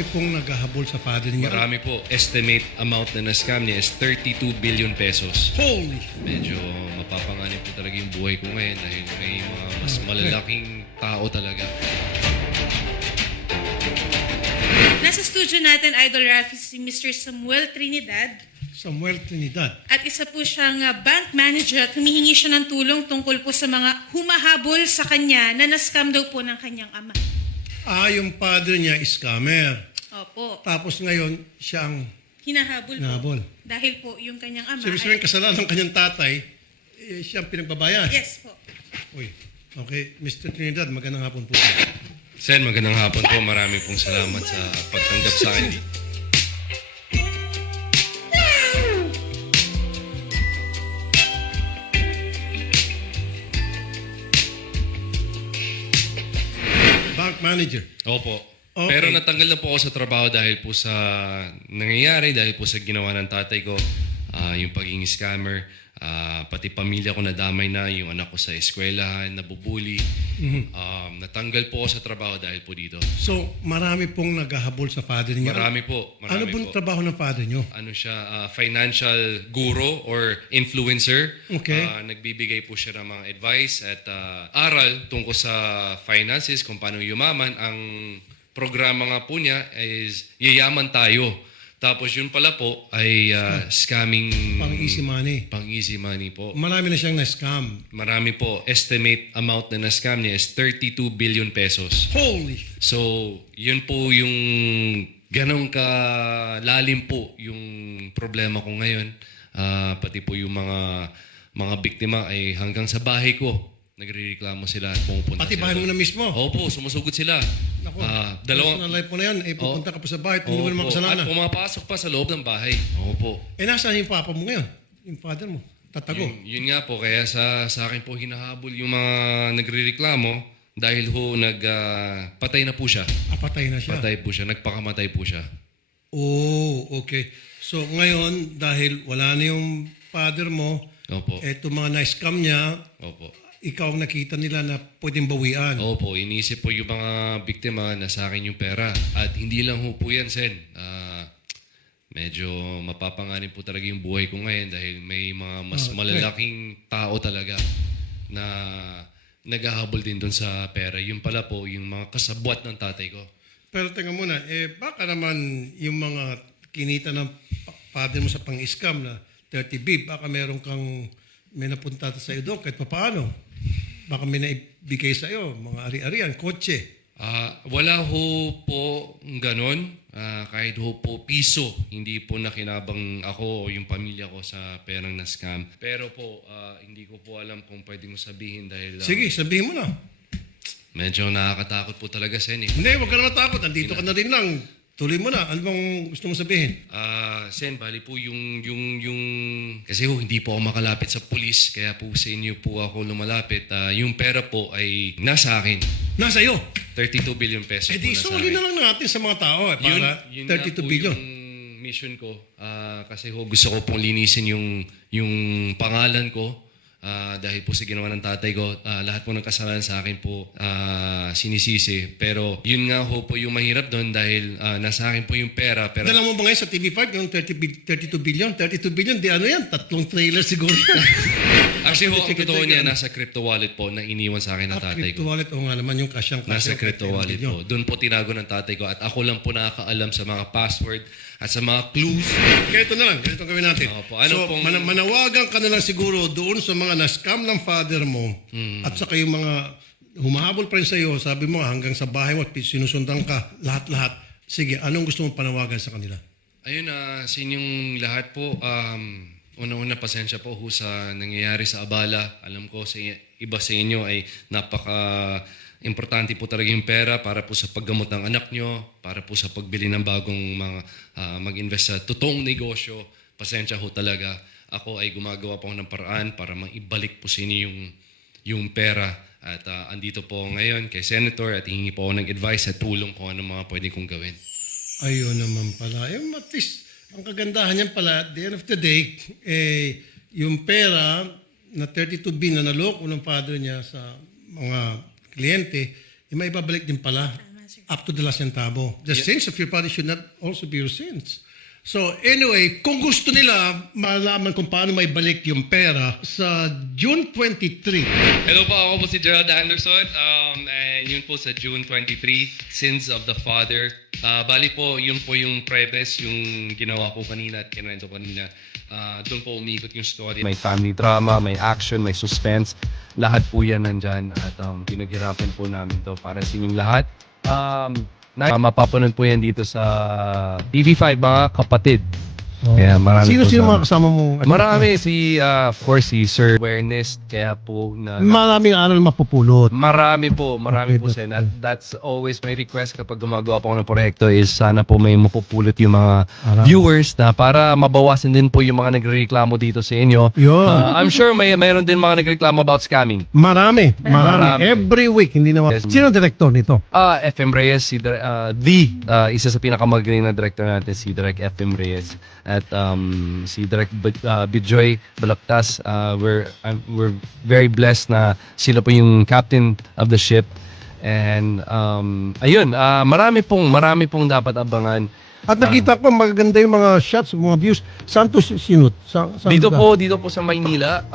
marami pong naghahabol sa father niya. Marami po. Estimate amount na na-scam niya is 32 billion pesos. Holy! Medyo mapapanganib po talaga yung buhay ko ngayon dahil may mga mas malalaking tao talaga. Nasa studio natin, Idol Rafi, si Mr. Samuel Trinidad. Samuel Trinidad. At isa po siyang bank manager at humihingi siya ng tulong tungkol po sa mga humahabol sa kanya na na-scam daw po ng kanyang ama. Yung father niya is scammer. Opo. Tapos ngayon, siya ang Hinahabol nahabol. po. Dahil po yung kanyang ama So, ibig sabihin, kasalanan ng kanyang tatay, siya ang pinagbabayad. Yes po. Uy, okay. Mr. Trinidad, magandang hapon po. Sen, magandang hapon po. Marami pong salamat sa pagtanggap sa akin. Bank manager. Opo. Okay. Pero natanggal na po ako sa trabaho dahil po sa nangyayari, dahil po sa ginawa ng tatay ko, yung pagiging scammer, pati pamilya ko nadamay na, yung anak ko sa eskwelahan, nabubuli. Natanggal po ako sa trabaho dahil po dito. So, marami pong naghahabol sa father niya. Marami po. Ano Marami pong po. trabaho ng father niyo? Ano siya, financial guru or influencer. Okay. Nagbibigay po siya ng mga advice at aral tungkol sa finances, kung paano yumaman. Ang programa nga po niya is Yayaman Tayo. Tapos yun pala po ay scamming... Pang easy money. Pang easy money po. Marami na siyang na-scam. Marami po. Estimate amount na na-scam niya is 32 billion pesos. Holy! So, yun po yung ganong kalalim po yung problema ko ngayon. Pati po yung mga biktima ay hanggang sa bahay ko. Nagrereklamo sila at pumupunta Pati sila. bahay mo na mismo. Opo, sumusugod sila. Naku, Dalawang... personal life mo na yan. Pupunta ka pa sa bahay, hindi mo naman kasalanan. At pumapasok pa sa loob ng bahay. Opo. Nasaan yung papa mo ngayon? Yung father mo? Tatago? Yun nga po, kaya sa akin po hinahabol yung mga nagrereklamo dahil ho patay na po siya. Patay na siya? Patay po siya, nagpakamatay po siya. Oh, okay. So ngayon, dahil wala na yung father mo, Opo. eto mga na-scam niya, Opo. ikaw ang nakita nila na pwedeng bawian. Opo, inisip po yung mga biktima na sa akin yung pera. At hindi lang ho po yan, Sen. Medyo mapapanganib po talaga yung buhay ko ngayon dahil may mga mas malalaking tao talaga na naghahabol din doon sa pera. Yung pala po, yung mga kasabwat ng tatay ko. Pero tingnan muna, baka naman yung mga kinita ng father mo sa pang-scam na 30B, baka meron kang may napunta sa iyo doon kahit papaano. Baka may naibigay sa iyo, mga ari-arian, kotse. Wala ho po ganon. Kahit ho po piso, hindi po nakinabang ako o yung pamilya ko sa perang na-scam. Pero po, hindi ko po alam kung pwedeng sabihin dahil... Sige, sabihin mo na. Medyo nakakatakot po talaga, Sen. Hindi, huwag ka na matakot. Andito ka na rin lang. Tuloy mo na. Ano bang gusto mo sabihin? Sen, bali po yung... Kasi ho, hindi po ako makalapit sa pulis, kaya po sa inyo po ako lumalapit. Yung pera po ay nasa akin. Nasa iyo. 32 billion pesos po Di nasa soli akin. na lang natin sa mga tao para Yun 32 nga po billion. yung mission ko. Kasi ho, gusto ko pong linisin yung pangalan ko. Dahil po sa ginawa ng tatay ko, lahat po ng kasalanan sa akin po sinisisi. Pero yun nga ho po yung mahirap doon dahil nasa akin po yung pera. Pero Dala mo ba ngayon sa TV5 yung 32 billion? 32 billion, di ano yan? 3 trailer siguro. actually ho, ang totoo niya, nasa crypto wallet po na iniwan sa akin ng tatay Crypto ko. wallet, o nga naman yung kasyang Nasa crypto wallet po. Doon po tinago ng tatay ko at ako lang po nakakaalam sa mga password at sa mga clues. Ganito na lang, ganito gawin natin. Opo, ano so, pong- manawagan ka na lang siguro doon sa mga na-scam ng father mo at saka yung mga humahabol pa rin sa iyo, sabi mo hanggang sa bahay mo, sinusundan ka, lahat-lahat. Sige, anong gusto mong panawagan sa kanila? Ayun, sa inyong lahat po, una-una pasensya po ho sa nangyayari sa abala. Alam ko sa iba sa inyo ay importante po talaga yung pera para po sa paggamot ng anak nyo, para po sa pagbili ng bagong mga mag-invest sa totoong negosyo. Pasensya ho talaga. Ako ay gumagawa po ng paraan para maibalik po sa inyo yung pera. At andito po ako ngayon kay Senator at hihingi po ako ng advice at tulong kung ano mga pwede kong gawin. Ayun naman pala. At least, ang kagandahan niyan pala, at the end of the day, yung pera na 32B na naloko ng father niya sa mga kliyente, may ibabalik din pala. Tama, sir. up to the last centavo. The sins of your body should not also be your sins. So anyway, kung gusto nila malaman kung paano may balik yung pera, sa June 23, Hello po, ako po si Gerald Anderson. And yun po sa June 23, Sins of the Father. Bali po, yun po yung preface, yung ginawa po kanina at kinwento kanina. Doon po umiikot yung story. May family drama, may action, may suspense. Lahat po yan nandyan at pinaghirapan po namin to para sa inyong lahat. Mapapanood po yan dito sa TV5 mga kapatid. Kaya marami sino po mga kasama mo? marami of course si Sir Awareness kaya po Maraming aral mapupulot. marami po Sen. At that's always my request kapag gumagawa po ako ng proyekto is sana po may mapupulot yung mga viewers na para mabawasan din po yung mga nagrereklamo dito sa inyo. Yun. I'm sure mayroon din mga nagreklamo about scamming. Marami. Marami. Every week, hindi na Yes. Sino ang director nito? FM Reyes, isa sa pinakamagaling na director natin, si Direk FM Reyes. At si Direk Bijoy Balaktas, we're very blessed na sila po yung captain of the ship. And ayun, marami pong dapat abangan. At nakita ko magaganda yung mga shots, mga views. Saan to sinut? Saan Dito lugar? po sa Maynila.